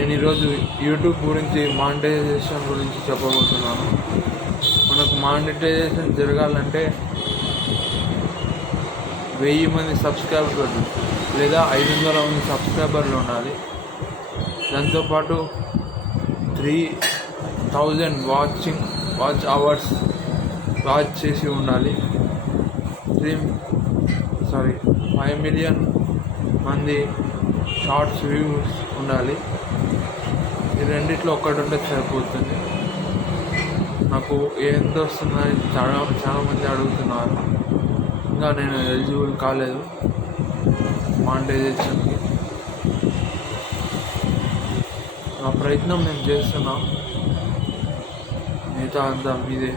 నేను ఈరోజు యూట్యూబ్ గురించి మానిటైజేషన్ గురించి చెప్పబోతున్నాను. మనకు మానిటైజేషన్ జరగాలంటే 1000 మంది సబ్స్క్రైబర్లు లేదా 500 మంది సబ్స్క్రైబర్లు ఉండాలి. దాంతోపాటు 3000 వాచ్ అవర్స్ వాచ్ చేసి ఉండాలి. 5 మిలియన్ మంది షార్ట్స్ వ్యూస్ ఉండాలి. ఈ రెండిట్లో ఒక్కటి ఉంటే సరిపోతుంది. నాకు ఎంత వస్తుందని చాలామంది అడుగుతున్నారు. ఇంకా నేను ఎలిజిబుల్ కాలేదు మానిటైజేషన్కి. నా ప్రయత్నం నేను చేస్తున్నా, మిగతా అంతా మీదే.